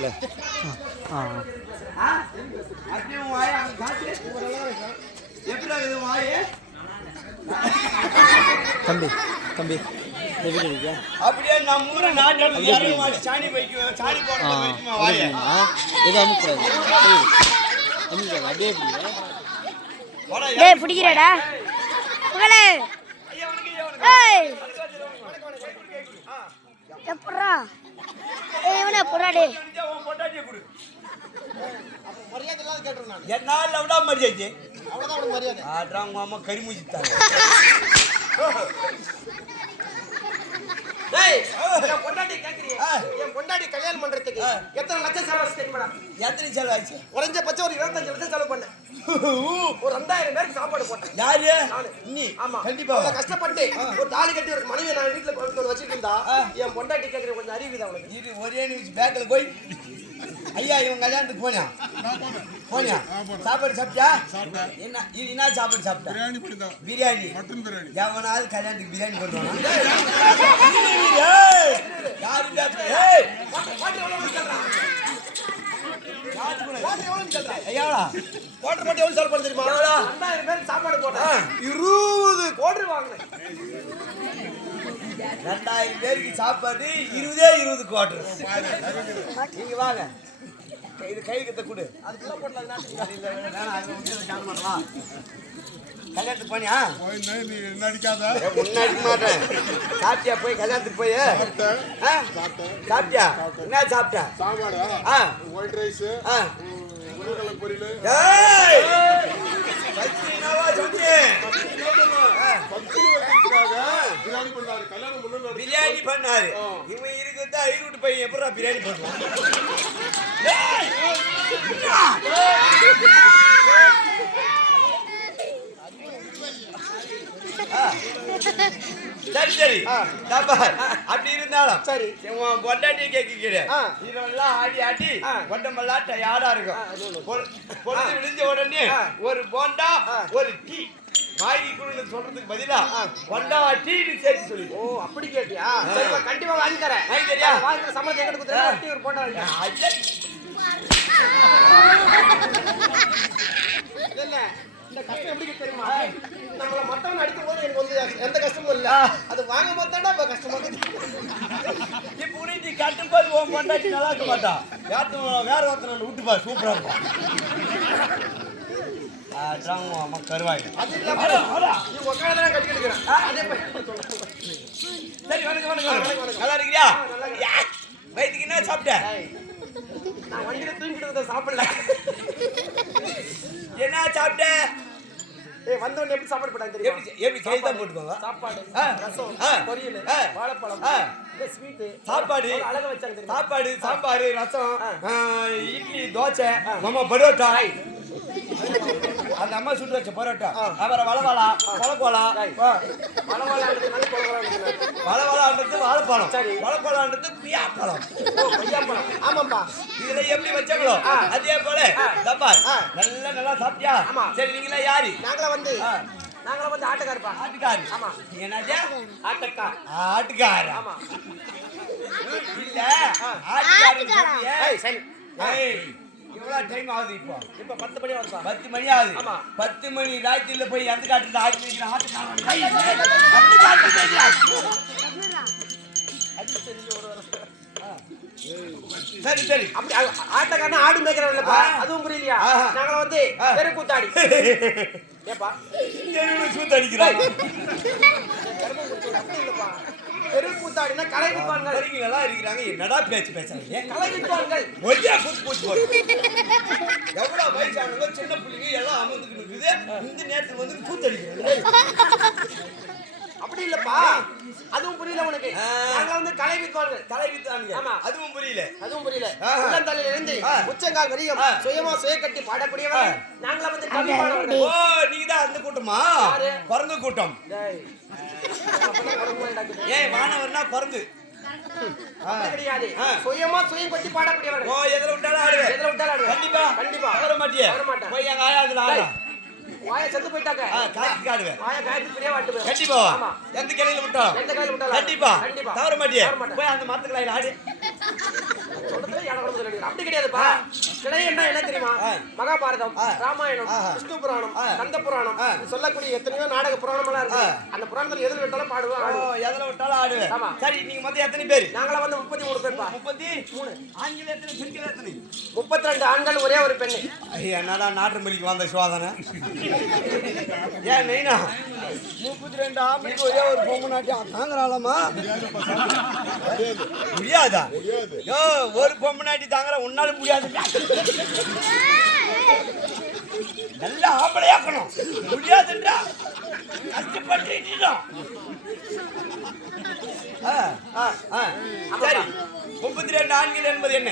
இருக்குது உன் வாயை? தம்பி தம்பி இந்த வீடு இருக்கியா அப்படியே நம்ம ஊரு நாட்டு இறங்கி மாட்டி சாணி வைக்கும் சாணி ஆ போடுறது வைக்குமா வாயை? எதுவும் அமுக்கூடாது அமுக்கூடாது அப்படியே இப்படி போடா, டேய் பிடிக்கிறடா. புகழே. ஐயா, உனக்கு, ஐயா, உனக்கு. ஏய். எப்பட்றா? ஏய் இவனே புறா டேய் தெரிஞ்சா உன் பொண்டாட்டியை கொடு. மரியாதை. இல்லாத கேட்டுறேன் நான் என்னால விடா மரியாதை அவ்வளவுதான் அவனுக்கு மரியாதை என் பொண்டாட்டி கேக்குறியே. என் பொண்டாட்டி கல்யாணம் பண்றதுக்கு எத்தனை லட்சம் செலவு தெரியுமாடா எத்தனை செலவாச்சு? குறைஞ்ச பட்சம் ஒரு இருபத்தஞ்சு லட்சம் செலவு பண்ணேன். ஒரு ரெண்டாயிரம் பேருக்கு சாப்பாடு போட்டேன். யாரு. நீ. ஆமா. கண்டிப்பா கஷ்டப்பட்டு ஒரு தாலி கட்டி ஒரு மனைவி நான் வீட்டுல இருந்தா என் பொண்டாட்டி கேக்குற கொஞ்சம் அறிவுதா உனக்கு. ஒரே நிமிஷம் பேக்ல போய். ஐயா இவன் கல்யாணத்துக்கு போனியா? போனியா? சாப்பாடு சாப்பிட்டியா? என்ன என்ன சாப்பாடு சாப்பிட்டா? பிரியாணி எவனாவது கல்யாணத்துக்கு பிரியாணி கொண்டு சாப்பாடு போட்டேன். இருபது கோடி வாங்கினேன். ரெண்டாயிரம் பேருக்கு சாப்பாடு இருபதே இருபது குவார்டர் நீங்க வாங்க. இது கை கத்த கொடு? கல்யாணத்துக்கு போனியா? போய் நை- நீ என்ன அடிக்காத முன்னாடி மாட்டேன். சாப்பிட்டியா போய் கல்யாணத்துக்கு போய்? சாப்பிட்டியா? என்ன சாப்பிட்டா? சாப்பாடா ஆ. ஒயிட் ரைஸ் பொரியல். ஏய்! என்னவா சொன்னேன்? ஆ, பிரியாணி பண்ணாரு. கல்யாணம் முன்னாடி பிரியாணி பண்ணாரு. இவன் இருக்கிறதா ஐநூறு பையன். எப்படா பிரியாணி பண்ணுவான். சரி சரி. அப்படி இருந்தாலும் சரி. உன் பொண்டாட்டி கேட்கிறேன். இதெல்லாம் ஆடி ஆடி ஆ. உடம்பெல்லாம் டயர்டா இருக்கும்? பொழுது விடிஞ்ச உடனே. ஒரு போண்டா. ஒரு டீ. வாங்கி கொடுன்னு சொல்றதுக்கு பதிலா போண்டா டீன்னு சேர்த்து சொல்லி ஓ அப்படி கேட்டியா? சரிப்பா கண்டிப்பா வாங்கி தரேன். வாங்கி தரியா? வாங்கி கொடுத்துறேன் ஒரு போட்டோ. இல்ல. இந்த கஷ்டம் எப்படி இருக்கு தெரியுமா? நம்மள மத்தவன் அடிக்கும் போது எனக்கு வந்து எந்த கஷ்டமும் இல்ல. அது வாங்கும் போது தானே இப்ப கஷ்டமா நீ கட்டும் போது உன் பொண்டாட்டி நல்லா இருக்க மாட்டா. வேற ஒருத்தன் விட்டுப்பா சூப்பரா அம்மா கருவாய் அது இல்லாம கட்டி எடுக்கிறேன் சரி வணக்கம் வணக்கம் நல்லா இருக்கிறியா யா, வயித்துக்கு என்ன சாப்பிட்ட? நான் வண்டியில தூங்கிட்டு சாப்பிடல என்ன சாப்பிட்ட? ஏய் வந்தவன் எப்படி சாப்பாடு போட்டாங்க தெரியுமா எப்படி எப்படி கை தான் போட்டுக்கோங்க சாப்பாடு ரசம் ஆ. பொரியல் வாழைப்பழம் ஆ. இந்த சாப்பாடு அழகா வச்சாங்க தெரியுமா சாப்பாடு சாம்பார் ரசம் இட்லி தோசை மாமா பரோட்டா. அந்த அம்மா சுட்டு வச்ச பரோட்டா. அப்புறம் நல்ல பழவாழான்றது வளவளான்றது வாழைப்பழம். சரி. வளப்பழம்ன்றது பியாப்பழம். கொய்யாப்பழம் ஆமாப்பா. இதுல எப்படி வச்சாங்களோ அதே போல தப்பா நல்லா நல்லா சாப்பிட்டியா. சரி நீங்களா யாரு? நாங்கள வந்து. நாங்கள வந்து ஆட்டக்காரப்பா. ஆட்டுக்காரு. ஆமா. என்னது ஆட்டக்கா ஆட்டுக்காரா. ஆமா. இல்ல ஆட்டுக்காரா? சரி. ஏய், எவ்வளவு டைம் ஆகுது இப்போ இப்ப பத்து மணி வருஷம் பத்து மணி ஆகுது ஆமா. பத்து மணி ராத்திரில போய் எந்த காட்டுல ஆடி வைக்கிற. சரி சரி அப்படி ஆட்டக்காரனா ஆடு மேய்க்கிறவன்லப்பா ஆ. அதுவும் புரியலையா. நாங்கள வந்து ஆ. தெருக்கூத்தாடி ஏப்பா தெருவுல சூத்தடிக்கிறாங்க இல்லப்பா தெருக்கூத்தாடினா கலை வித்வான்கள் நல்லா இருக்கிறாங்க என்னடா பேச்சு பேசுறாங்க? கலை வித்வான்கள் ஒய்யா போடு. எவ்வளவு வயசானவங்க சின்ன பிள்ளைங்க எல்லாம் அமர்ந்துக்கிட்டு இருக்குது. இந்த நேரத்துல வந்து கூத்தடிக்கிறாங்க அப்படி இல்லப்பா அதுவும் புரியல உனக்கு ஆ. நாங்கள வந்து கலை வித்வான்கள் தலை வித்தானுங்க ஆமா. அதுவும் புரியல அதுவும் புரியல. உள்ளந்தலையில இருந்து. உச்சங்கால் வரையும். சுயமா சுய கட்டி பாடக்கூடியவர்கள் நாங்கள வந்து கவி பாடவர்கள் ஓ நீங்க தான் அந்த கூட்டமா யாரு? குரங்கு கூட்டம். ஏய் வானவர்னா குரங்கு கிடையாது. சுயமா சுயம் கட்டி ஓ பாடக்கூடியவர்கள் எதுல விட்டாலும் ஆடுவேன் எதுல விட்டாலும் ஆடுவேன். கண்டிப்பா கண்டிப்பா. வர மாட்டியே வர மாட்டேன். போய் எங்க ஆயாதுல ஆடா வாய செத்து போயிட்டாங்க. ஆ காய்ச்சி ஆடுவேன் வாய காயத்து பெரிய வாட்டு போயிரும். கண்டிப்பா. ஆமா. எந்த கிளையில விட்டாலும் எந்த கையில விட்டாலும் கண்டிப்பா. கண்டிப்பா. தவற மாட்டியே. போய் அந்த மரத்துக்கு ஆடு. சொல்றதுல அப்படி கிடையாதுப்பா. கிளை என்ன தெரியுமா. மகாபாரதம். ராமாயணம் ஆஹா. விஷ்ணு புராணம் ஆ. கந்த புராணம் சொல்லக்கூடிய எத்தனையோ நாடக புராணம் எல்லாம் இருக்கு. அந்த புராணத்துல எதுல விட்டாலும் ஆடுவோம் எதுல விட்டாலும் ஆடுவேன். ஆமா. சரி நீங்க மொத்தம் எத்தனை பேர்? நாங்கள வந்து முப்பத்தி மூணு பேர்ப்பா முப்பத்தி மூணு. ஆண்கள் எத்தனை பெண்கள் எத்தனை? முப்பத்தி ரெண்டு ஆண்கள் ஒரே ஒரு பெண்ணு. ஐயா என்னடா நாட்டு மொழிக்கு வந்த சோதனை? ஏன் நெய்னா முப்பத்தி ரெண்டு ஆம்பளைக்கு ஒரே ஒரு பொம்மை நாட்டி தாங்குறாளாமா முடியாதா? ஒரு பொம்மை நாட்டி தாங்குற உன்னால முடியாது. நல்ல ஆம்பளையாக்கணும் முடியாதுன்றா. கஷ்டப்பட்டு நீதான். ஆ, ஆ, ஆ. சரி. முப்பத்தி ரெண்டு ஆண்கள் என்பது என்ன?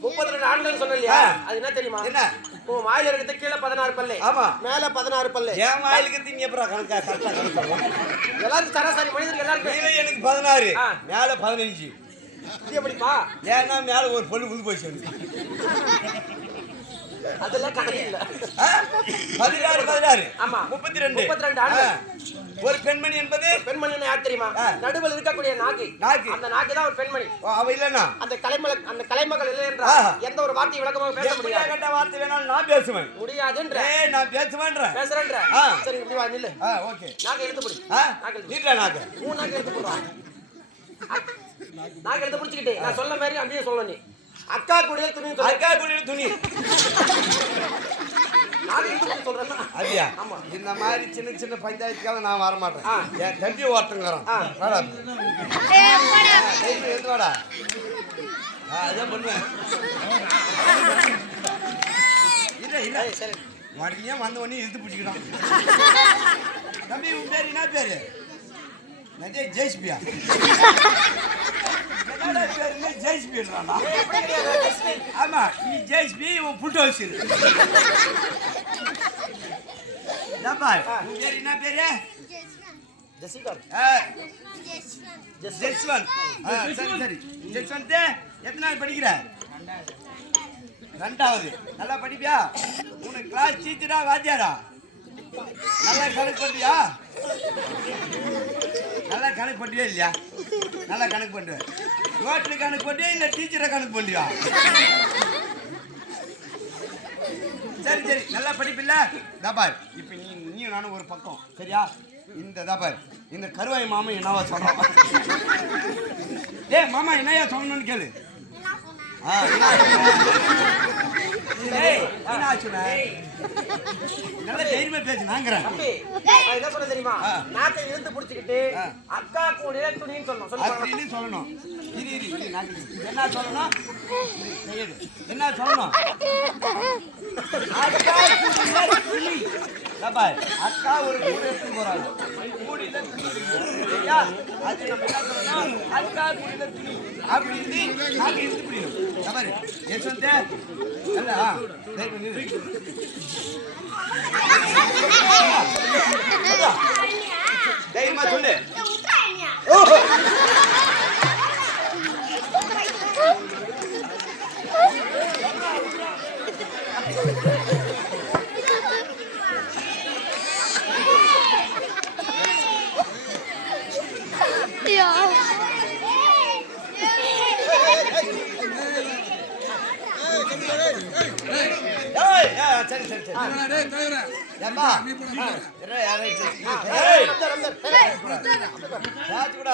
முப்பத்தி ரெண்டு ஆண்கள் சொன்ன இல்லையா ஆ. அது என்ன தெரியுமா? என்ன? உன் வாயில இருக்கிறது கீழே பதினாறு பல்லு. ஆமா. மேல பதினாறு பல்லு. என் வாயிலுக்கு திங்க அப்புறம் கணக்கா? கரெக்டா கணக்கு. எல்லாரும் சராசரி மனிதர்கள் எல்லாருக்கும் எனக்கு பதினாறு. மேல பதினஞ்சு. இது எப்படிப்பா? ஏன்னா மேல ஒரு பொண்ணு புது போச்சு அதெல்லாம் கணக்கு இல்ல. பதினாறு பதினாறு. ஆமா. முப்பத்தி ரெண்டு முப்பத்தி ரெண்டு. ஒரு பெண்மணி என்பது? பெண்மணி யார் தெரியுமா. நடுவில் இருக்கக்கூடிய நாக்கு நாக்கு. அந்த நாக்கு தான் ஒரு பெண்மணி. அவ இல்லைன்னா? அந்த கலைமல அந்த கலைமகள் இல்லை என்றால். எந்த ஒரு வார்த்தையும் விளக்கமாக பேச முடியாது. கட்ட வார்த்தை வேணாலும் நான் பேசுவேன். முடியாதுன்ற. ஏய் நான் பேசுவேன்றேன். பேசுறேன்ற. சரி இப்படி வா நில்லு. ஓகே. நாக்கு எடுத்து பிடி. எடுத்து நீட்டா நாக்கு மூணு நாக்கு எடுத்து போடுறா நாக்கு எடுத்து பிடிச்சிக்கிட்டு. நான் சொல்ல மாதிரி அப்படியே சொல்ல நீ. அக்கா குடியில் துணி சொல்ல. அக்கா குளிர் துணி. அப்படியா. இந்த மாதிரி சின்ன சின்ன பஞ்சாயத்துக்காக நான் வர மாட்டேன். ஆ. என் தம்பி ஒருத்தங்கிறோம் ஆ. வாடா. அதான் பண்ணுவேன். இல்ல சரி. உடனே வந்த உடனே இழுத்து தம்பி உன் பேர் என்ன பேரு? நஜே ஜெய்ஸ்பியா ஜெய்ஸ்பின்றானா. ஆமா நீ ஜெய்ஸ்பி உன் புட்டு வச்சு ஏப்பா உன் பேர் என்ன பேரு? ஜெஸ்வந்த் சரி சரி. ஜெஸ்வந்த் எத்தனை படிக்கிற? ரெண்டாவது. நல்லா படிப்பியா? உனக்கு கிளாஸ் டீச்சரா வாத்தியாரா? நல்லா கணக்கு பண்ணுறியா நல்லா கணக்கு பண்ணுறியா இல்லையா? நல்லா கணக்கு பண்ணுவேன் ரோட்டில் கணக்கு பண்ணுறியா இல்லை டீச்சரை கணக்கு பண்ணுறியா சரி சரி. நல்லா படிப்பில்ல? தபார் இப்போ நீ நீ நானும் ஒரு பக்கம். சரியா? இந்த தபார் இந்த கருவாய் மாமா என்னவா சொல்றான் ஏய் மாமா என்னையா சொல்லணும்னு கேளு ஆ, என்ன ஏய், என்ன ஆச்சுடா? நல்ல தைரியமா பேசு நாங்கிறேன் தம்பி நான் என்ன சொல்ல தெரியுமா. நாக்கை இழுத்து பிடிச்சிக்கிட்டு. அக்கா கூட துணின்னு சொல்லணும். அப்படின்னு சொல்லணும். இரு இரு இரு நாக்கு இரு. என்ன சொல்லணும். என்ன சொல்லணும்? அக்கா ஒரு கூடை எடுத்து போறாங்க. அது நம்ம என்ன சொல்லணும் அக்கா கூடையில துணி அப்படி இருந்து தைரியம் சொல்லு. சரி சரி சரி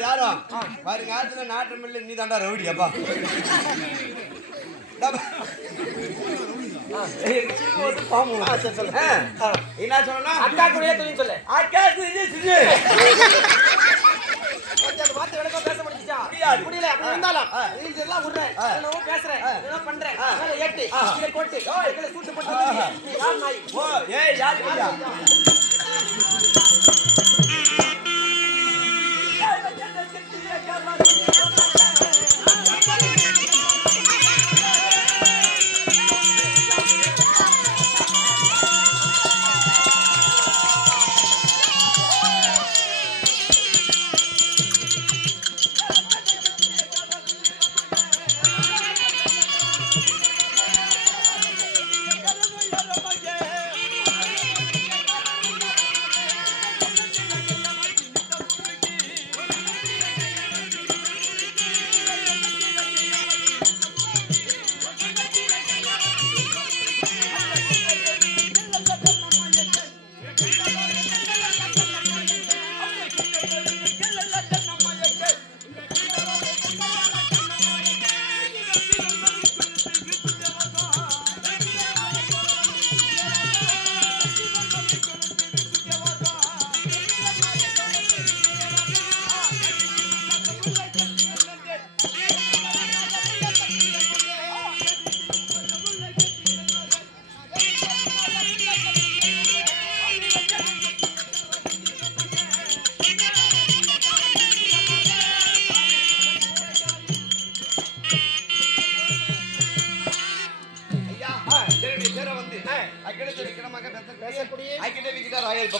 யாரும் பாருங்க ஆத்துல நாட்டம் இல்லை நீ தாண்டா ரவுடி அப்பா என்ன சொன்னா அக்கா கூட சொல்லு அக்கா சிஜி சிஜி கொஞ்சம் அந்த வார்த்தை விளக்கமா பேச முடிஞ்சுச்சா. முடியல அப்படி இருந்தாலும். ரீல்ஸ் எல்லாம் விடுறேன். என்னவோ பேசுறேன். என்னவோ பண்றேன். மேல ஏட்டு. கீழே கோட்டு. கீழே சூட்டு போட்டு யார் நாய்? ஓ ஏய் யார்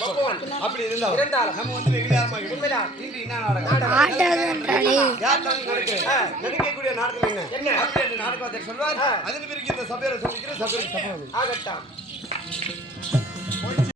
அப்படி இருந்தாலும் இருந்தாலும். நம்ம வந்து வெகுளியாரமாக உண்மைதான். இன்று என்ன நாடகம் நாடகம்? நடிக்கக்கூடிய நாடகம் என்ன என்ன? அப்படி நாடகத்தை சொல்வார். அதன் பிறகு இந்த சபையில சொல்லிக்கிற சபையில் சபை ஆகட்டும்